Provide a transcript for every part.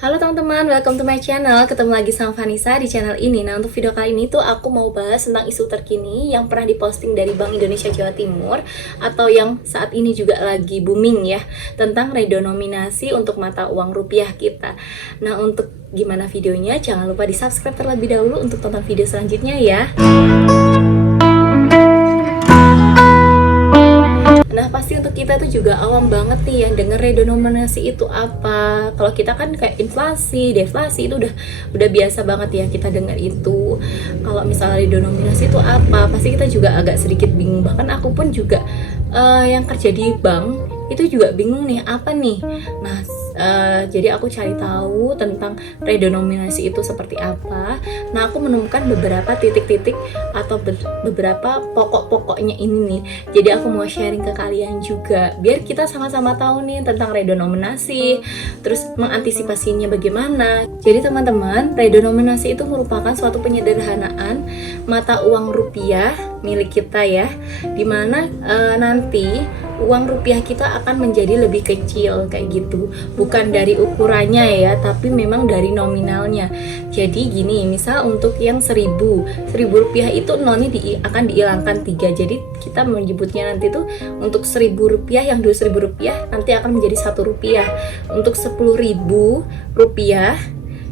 Halo teman-teman, welcome to my channel. Ketemu lagi sama Vanessa di channel ini. Nah, untuk video kali ini tuh aku mau bahas tentang isu terkini yang pernah diposting dari Bank Indonesia Jawa Timur atau yang saat ini juga lagi booming ya, tentang redenominasi untuk mata uang rupiah kita. Nah, untuk gimana videonya, jangan lupa di-subscribe terlebih dahulu untuk tonton video selanjutnya ya. Nah, pasti untuk kita tuh juga awam banget nih yang denger redenominasi itu apa. Kalau kita kan kayak inflasi, deflasi itu udah biasa banget ya kita dengar itu. Kalau misalnya redenominasi itu apa, pasti kita juga agak sedikit bingung. Bahkan aku pun juga yang kerja di bank itu juga bingung nih apa nih. Nah, jadi aku cari tahu tentang redenominasi itu seperti apa. Nah, aku menemukan beberapa titik-titik atau beberapa pokok-pokoknya ini nih. Jadi aku mau sharing ke kalian juga biar kita sama-sama tahu nih tentang redenominasi, terus mengantisipasinya bagaimana. Jadi teman-teman, redenominasi itu merupakan suatu penyederhanaan mata uang rupiah milik kita ya, dimana nanti uang rupiah kita akan menjadi lebih kecil kayak gitu, bukan dari ukurannya ya, tapi memang dari nominalnya. Jadi gini, misal untuk yang 1000 rupiah itu nolnya akan dihilangkan 3. Jadi kita menyebutnya nanti tuh untuk 1000 rupiah, yang 20.000 rupiah nanti akan menjadi 1 rupiah. Untuk 10.000 rupiah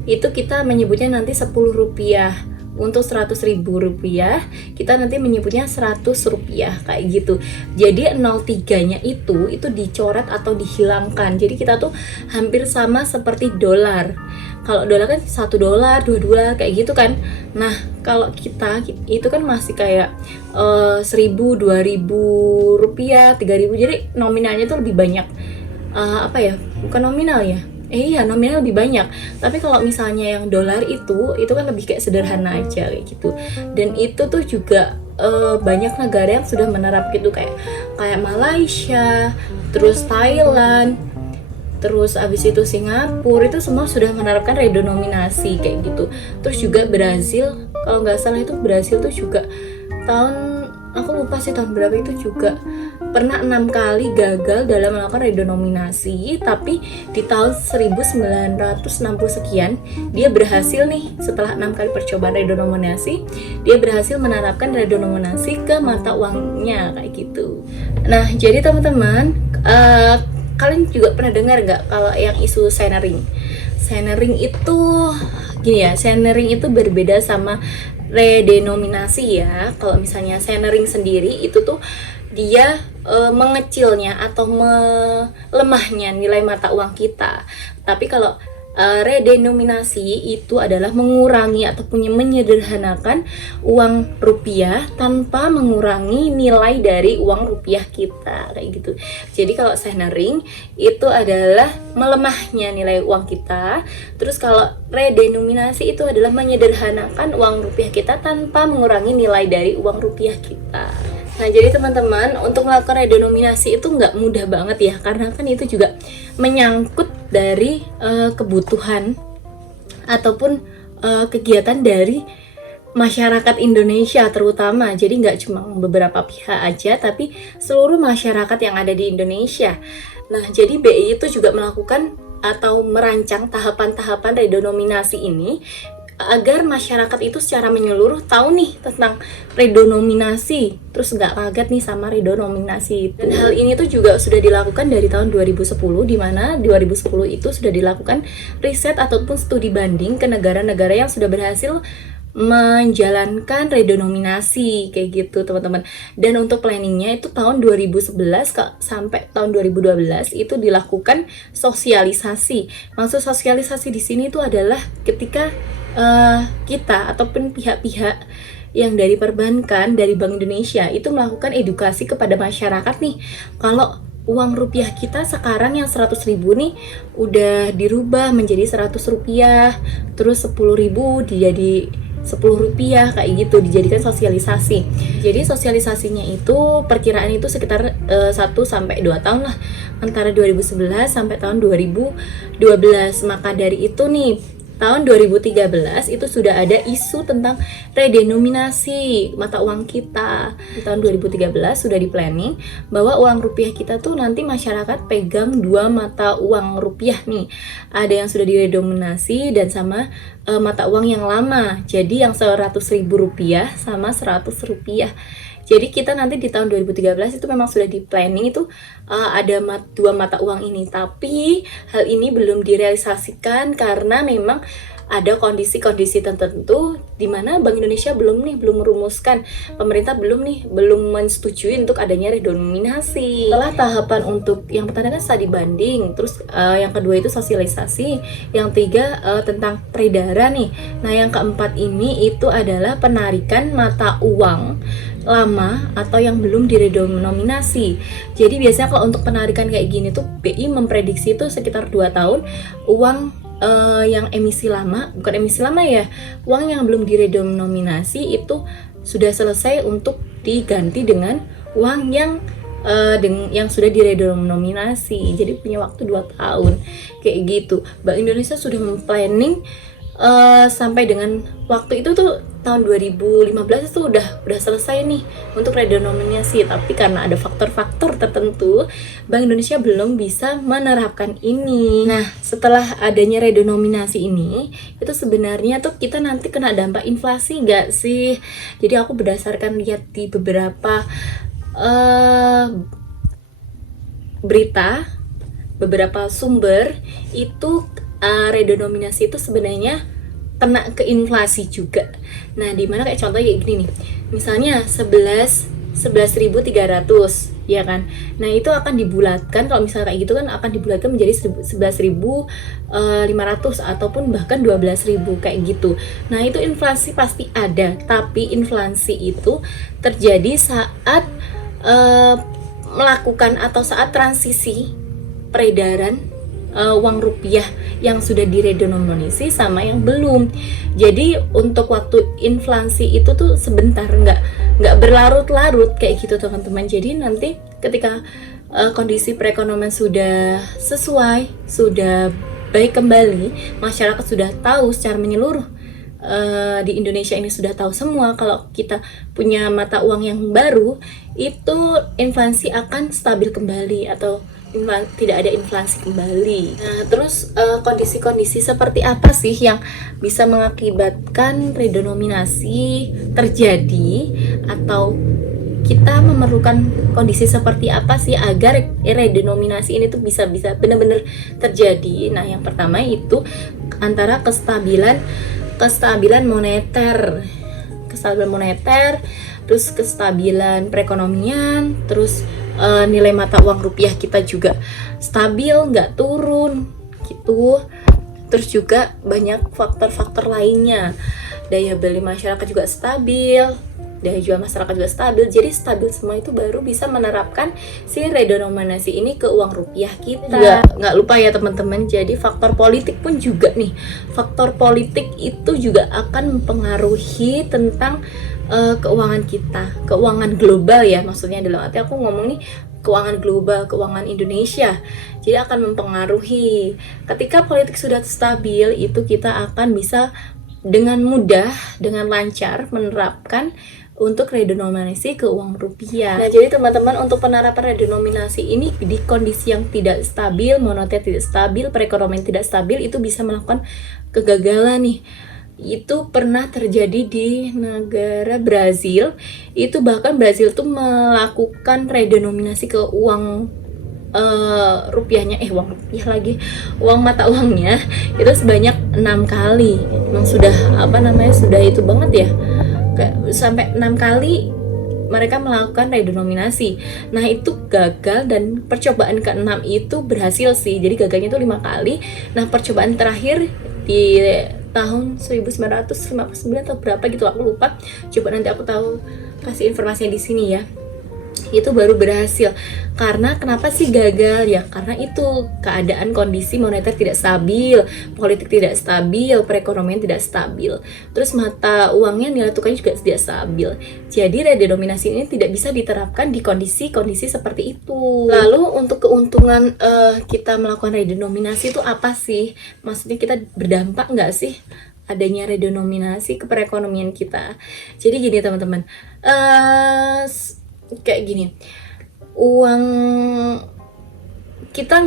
itu kita menyebutnya nanti 10 rupiah. Untuk 100.000 rupiah kita nanti menyebutnya 100 rupiah kayak gitu. Jadi 03-nya itu dicoret atau dihilangkan. Jadi kita tuh hampir sama seperti dolar. Kalau dolar kan 1 dolar, 2 dolar kayak gitu kan. Nah, kalau kita itu kan masih kayak 1.000, 2.000 rupiah, 3.000. Jadi nominalnya tuh lebih banyak. Bukan nominal ya. Iya, nominal lebih banyak. Tapi kalau misalnya yang dolar itu kan lebih kayak sederhana aja kayak gitu. Dan itu tuh juga banyak negara yang sudah menerapkan itu kayak Malaysia, terus Thailand, terus abis itu Singapura, itu semua sudah menerapkan redenominasi kayak gitu. Terus juga Brazil, kalau nggak salah itu Brazil tuh juga aku lupa sih tahun berapa, itu juga pernah 6 kali gagal dalam melakukan redenominasi, tapi di tahun 1960 sekian dia berhasil nih. Setelah 6 kali percobaan redenominasi, dia berhasil menerapkan redenominasi ke mata uangnya kayak gitu. Nah, jadi teman-teman, kalian juga pernah dengar nggak kalau yang isu centering? Centering itu gini ya, centering itu berbeda sama redenominasi ya. Kalau misalnya centering sendiri itu tuh dia mengecilnya atau melemahnya nilai mata uang kita. Tapi kalau redenominasi itu adalah mengurangi ataupun menyederhanakan uang rupiah tanpa mengurangi nilai dari uang rupiah kita kayak gitu. Jadi kalau centering itu adalah melemahnya nilai uang kita. Terus kalau redenominasi itu adalah menyederhanakan uang rupiah kita tanpa mengurangi nilai dari uang rupiah kita. Nah, jadi teman-teman, untuk melakukan redenominasi itu nggak mudah banget ya, karena kan itu juga menyangkut dari kebutuhan ataupun kegiatan dari masyarakat Indonesia terutama. Jadi nggak cuma beberapa pihak aja, tapi seluruh masyarakat yang ada di Indonesia. Nah, jadi BI itu juga melakukan atau merancang tahapan-tahapan redenominasi ini agar masyarakat itu secara menyeluruh tahu nih tentang redenominasi, terus nggak kaget nih sama redenominasi. Dan hal ini tuh juga sudah dilakukan dari tahun 2010, di mana 2010 itu sudah dilakukan riset ataupun studi banding ke negara-negara yang sudah berhasil menjalankan redenominasi kayak gitu teman-teman. Dan untuk planningnya itu tahun 2011 sampai tahun 2012 itu dilakukan sosialisasi. Maksud sosialisasi di sini itu adalah ketika kita ataupun pihak-pihak yang dari perbankan, dari Bank Indonesia itu melakukan edukasi kepada masyarakat nih, kalau uang rupiah kita sekarang yang 100.000 nih udah dirubah menjadi 100 rupiah, terus 10.000 jadi 10 rupiah kayak gitu, dijadikan sosialisasi. Jadi sosialisasinya itu perkiraan itu sekitar 1-2 tahun lah, antara 2011 sampai tahun 2012. Maka dari itu nih tahun 2013 itu sudah ada isu tentang redenominasi mata uang kita. Di tahun 2013 sudah di planning bahwa uang rupiah kita tuh nanti masyarakat pegang dua mata uang rupiah nih. Ada yang sudah diredenominasi dan sama mata uang yang lama. Jadi yang 100.000 rupiah sama 100 rupiah. Jadi kita nanti di tahun 2013 itu memang sudah di planning itu ada dua mata uang ini. Tapi hal ini belum direalisasikan karena memang ada kondisi-kondisi tertentu di mana Bank Indonesia belum merumuskan, pemerintah belum menyetujui untuk adanya redenominasi. Setelah tahapan untuk yang pertama kan studi banding, terus yang kedua itu sosialisasi, yang tiga tentang peredaran nih. Nah yang keempat ini itu adalah penarikan mata uang lama atau yang belum diredenominasi. Jadi biasanya kalau untuk penarikan kayak gini tuh BI memprediksi itu sekitar 2 tahun uang yang emisi lama, bukan emisi lama ya, uang yang belum diredenominasi itu sudah selesai untuk diganti dengan uang yang sudah diredenominasi. Jadi punya waktu 2 tahun kayak gitu. Bank Indonesia sudah memplanning sampai dengan waktu itu tuh tahun 2015 itu udah selesai nih untuk redenominasi, tapi karena ada faktor-faktor tertentu Bank Indonesia belum bisa menerapkan ini. Nah, setelah adanya redenominasi ini, itu sebenarnya tuh kita nanti kena dampak inflasi nggak sih? Jadi aku berdasarkan lihat di beberapa berita, beberapa sumber itu redenominasi itu sebenarnya kena ke inflasi juga. Nah, dimana kayak contohnya kayak gini nih. Misalnya 11.300 ya kan. Nah, itu akan dibulatkan, kalau misalnya kayak gitu kan akan dibulatkan menjadi 11.500 ataupun bahkan 12.000 kayak gitu. Nah, itu inflasi pasti ada, tapi inflasi itu terjadi saat melakukan atau saat transisi peredaran uang rupiah yang sudah diredenominasi sama yang belum. Jadi untuk waktu inflasi itu tuh sebentar, nggak berlarut-larut kayak gitu teman-teman. Jadi nanti ketika kondisi perekonomian sudah sesuai, sudah baik kembali, masyarakat sudah tahu secara menyeluruh, di Indonesia ini sudah tahu semua kalau kita punya mata uang yang baru, itu inflasi akan stabil kembali atau tidak ada inflasi kembali. Nah, terus kondisi-kondisi seperti apa sih yang bisa mengakibatkan redenominasi terjadi, atau kita memerlukan kondisi seperti apa sih agar redenominasi ini tuh bisa benar-benar terjadi? Nah, yang pertama itu antara kestabilan moneter, terus kestabilan perekonomian, terus nilai mata uang rupiah kita juga stabil, nggak turun gitu. Terus juga banyak faktor-faktor lainnya, daya beli masyarakat juga stabil, daya jual masyarakat juga stabil. Jadi stabil semua itu baru bisa menerapkan si redenominasi ini ke uang rupiah kita. Nggak lupa ya teman-teman, jadi faktor politik pun juga nih, faktor politik itu juga akan mempengaruhi tentang keuangan kita, keuangan global ya, maksudnya dalam arti aku ngomong nih keuangan global, keuangan Indonesia. Jadi akan mempengaruhi. Ketika politik sudah stabil, itu kita akan bisa dengan mudah, dengan lancar menerapkan untuk redenominasi ke uang rupiah. Nah, jadi teman-teman, untuk penerapan redenominasi ini di kondisi yang tidak stabil, moneter tidak stabil, perekonomian tidak stabil, itu bisa melakukan kegagalan nih. Itu pernah terjadi di negara Brazil. Itu bahkan Brazil tuh melakukan redenominasi ke uang rupiahnya, uang mata uangnya itu sebanyak 6 kali. Memang sudah sudah itu banget ya, kayak sampai 6 kali mereka melakukan redenominasi. Nah, itu gagal dan percobaan ke-6 itu berhasil sih. Jadi gagalnya itu 5 kali. Nah, percobaan terakhir di tahun 1959 atau berapa gitu, aku lupa. Coba nanti aku tahu kasih informasinya di sini ya. itu baru berhasil. Karena kenapa sih gagal? Ya karena itu keadaan kondisi moneter tidak stabil, politik tidak stabil, perekonomian tidak stabil, terus mata uangnya nilai tukarnya juga tidak stabil. Jadi redenominasi ini tidak bisa diterapkan di kondisi-kondisi seperti itu. Lalu untuk keuntungan kita melakukan redenominasi itu apa sih? Maksudnya kita berdampak nggak sih adanya redenominasi ke perekonomian kita? Jadi gini teman-teman, kayak gini, uang kita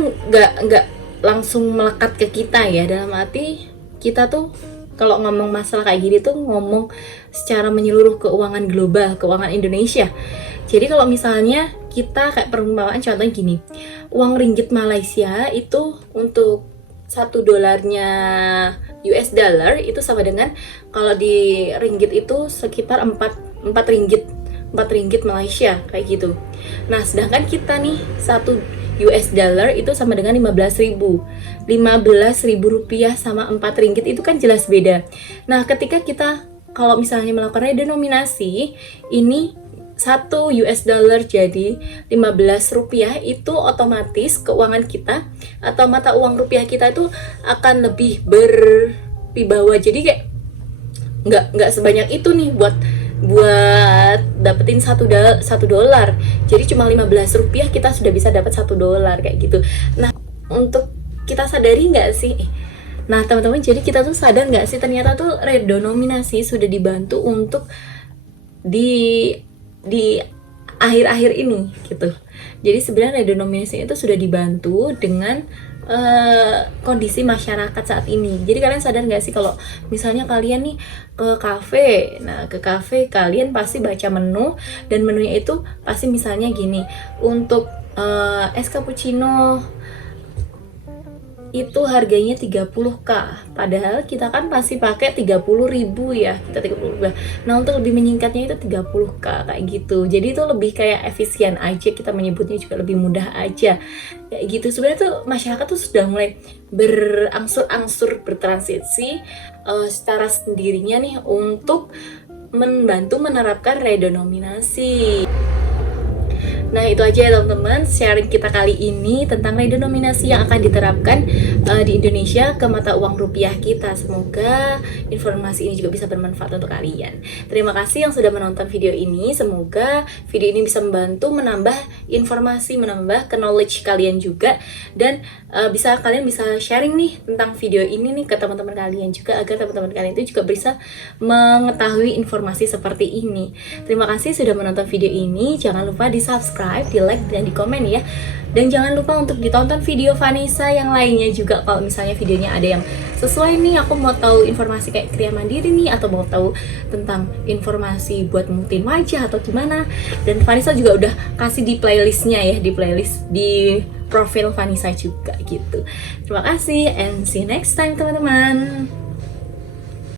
nggak langsung melekat ke kita ya, dalam arti kita tuh kalau ngomong masalah kayak gini tuh ngomong secara menyeluruh keuangan global, keuangan Indonesia. Jadi kalau misalnya kita kayak perumpamaan contohnya gini, uang ringgit Malaysia itu untuk $1 US dollar itu sama dengan, kalau di ringgit itu sekitar 4 ringgit Malaysia kayak gitu. Nah, sedangkan kita nih 1 US dollar itu sama dengan 15.000 rupiah sama 4 ringgit itu kan jelas beda. Nah, ketika kita kalau misalnya melakukan redenominasi, ini 1 US dollar jadi 15 rupiah, itu otomatis keuangan kita atau mata uang rupiah kita itu akan lebih berwibawa. Jadi kayak nggak sebanyak itu nih buat dapetin $1. Jadi cuma 15 rupiah kita sudah bisa dapat $1 kayak gitu. Nah, untuk kita sadari nggak sih? Nah teman-teman, jadi kita tuh sadar nggak sih ternyata tuh redenominasi sudah dibantu untuk di akhir-akhir ini gitu. Jadi sebenarnya redenominasi itu sudah dibantu dengan kondisi masyarakat saat ini. Jadi kalian sadar nggak sih kalau misalnya kalian nih ke kafe, nah ke kafe kalian pasti baca menu, dan menunya itu pasti misalnya gini, untuk es cappuccino itu harganya 30.000, padahal kita kan pasti pakai 30.000 ya, kita 30.000. Nah, untuk lebih menyingkatnya itu 30.000 kayak gitu. Jadi itu lebih kayak efisien aja, kita menyebutnya juga lebih mudah aja kayak gitu. Sebenarnya tuh masyarakat tuh sudah mulai berangsur-angsur bertransisi secara sendirinya nih untuk membantu menerapkan redenominasi. Nah, itu aja ya teman-teman, sharing kita kali ini tentang redenominasi yang akan diterapkan di Indonesia ke mata uang rupiah kita. Semoga informasi ini juga bisa bermanfaat untuk kalian. Terima kasih yang sudah menonton video ini. Semoga video ini bisa membantu menambah informasi, menambah knowledge kalian juga, dan kalian bisa sharing nih tentang video ini nih ke teman-teman kalian juga, agar teman-teman kalian itu juga bisa mengetahui informasi seperti ini. Terima kasih sudah menonton video ini. Jangan lupa di subscribe, di like, dan di komen ya. Dan jangan lupa untuk ditonton video Vanessa yang lainnya juga. Kalau misalnya videonya ada yang sesuai nih, aku mau tahu informasi kayak kriya mandiri nih, atau mau tahu tentang informasi buat mutin wajah atau gimana. Dan Vanessa juga udah kasih di playlistnya ya, di playlist di profil Vanessa juga gitu. Terima kasih and see you next time teman-teman.